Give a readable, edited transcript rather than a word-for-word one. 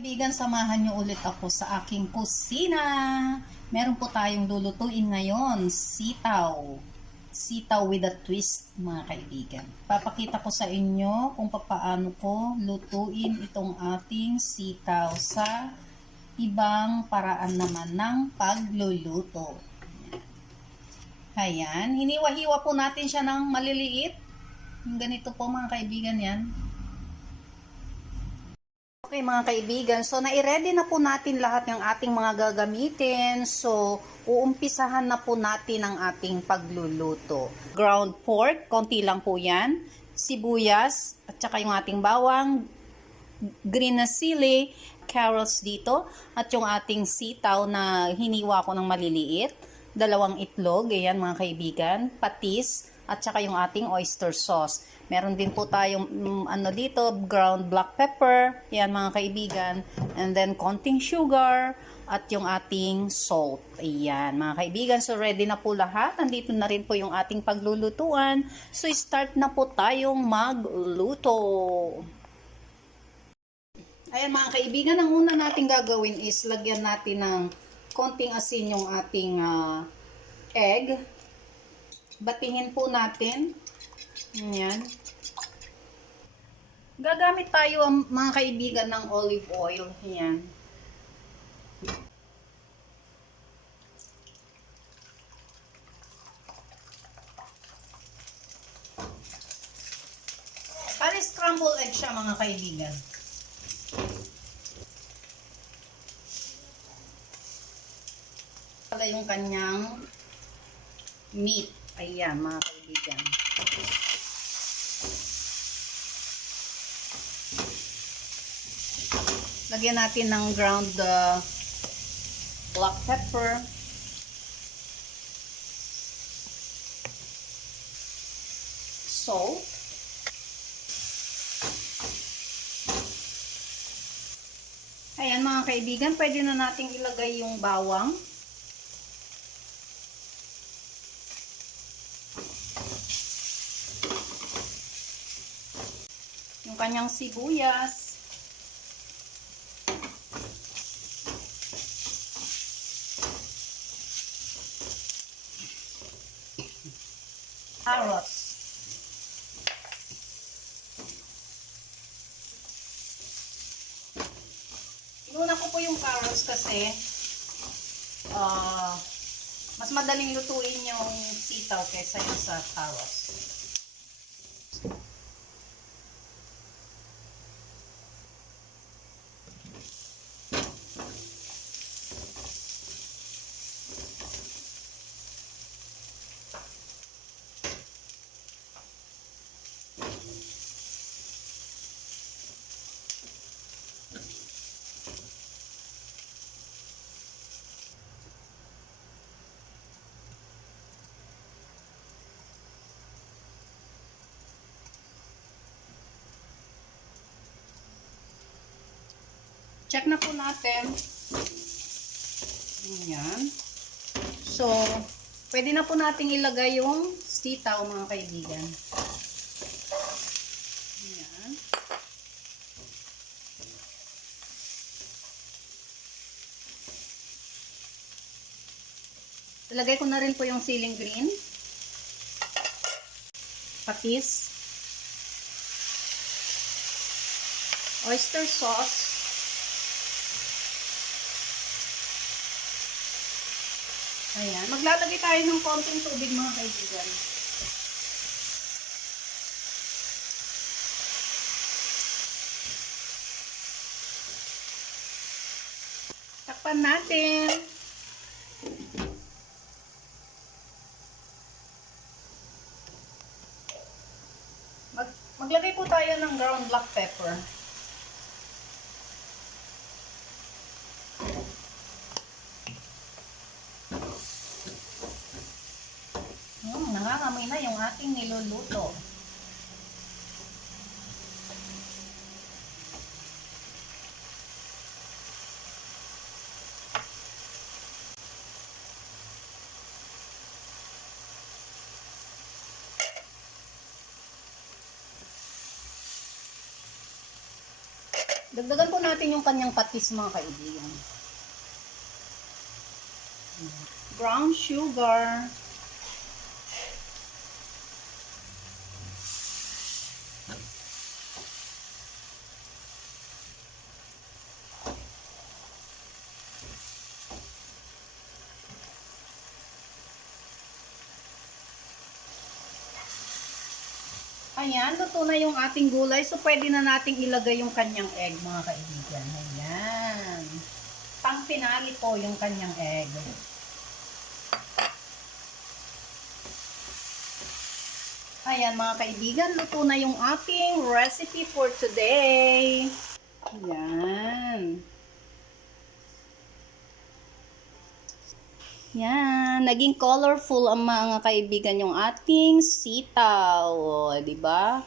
Kaibigan, samahan niyo ulit ako sa aking kusina. Meron po tayong lulutuin ngayon, sitaw. Sitaw with a twist, mga kaibigan. Papakita ko sa inyo kung paano ko lutuin itong ating sitaw sa ibang paraan naman ng pagluluto. Ayan, hiniwa-hiwa po natin siya ng maliliit. Ganito po, mga kaibigan, yan. Okay mga kaibigan, so nai-ready na po natin lahat ng ating mga gagamitin. So, uumpisahan na po natin ang ating pagluluto. Ground pork, konti lang po yan. Sibuyas, at saka yung ating bawang, green na sili, carrots dito, at yung ating sitaw na hiniwa ko ng maliliit. 2 itlog, ayan mga kaibigan, patis, at saka yung ating oyster sauce. Meron din po tayong dito, ground black pepper, yan mga kaibigan, and then konting sugar, at yung ating salt. Ayan mga kaibigan, so ready na po lahat. Nandito na rin po yung ating paglulutuan. So start na po tayong magluto. Ayan mga kaibigan, ang una natin gagawin is lagyan natin ng konting asin yung ating egg. Batingin po natin. Ayan. Gagamit tayo mga kaibigan ng olive oil. Ayan. Para scramble egg siya mga kaibigan. Pala yung kanyang meat. Ayan mga kaibigan. Lagyan natin ng ground black pepper. Salt. Ayan mga kaibigan, pwede na nating ilagay yung bawang. Yung kanyang sibuyas. Carrots. Inuna ko po yung carrots kasi mas madaling lutuin yung sitaw kaysa yung sa carrots. Check na po natin. Ayan. So, pwede na po natin ilagay yung sitaw mga kaibigan. Ayan. Ilagay ko na rin po yung siling green. Patis. Oyster sauce. Ayan. Maglalagay tayo ng konting tubig mga kaibigan. Takpan natin. Maglagay po tayo ng ground black pepper. Nangangamoy na yung ating niluluto. Dagdagan po natin yung kanyang patis mga kaibigan. Brown sugar. Ayan, luto na yung ating gulay. So, pwede na nating ilagay yung kanyang egg, mga kaibigan. Ayan. Pang finale po yung kanyang egg. Ayan, mga kaibigan, luto na yung ating recipe for today. Ayan. Yan, naging colorful ang mga kaibigan yung ating sitaw, 'di ba?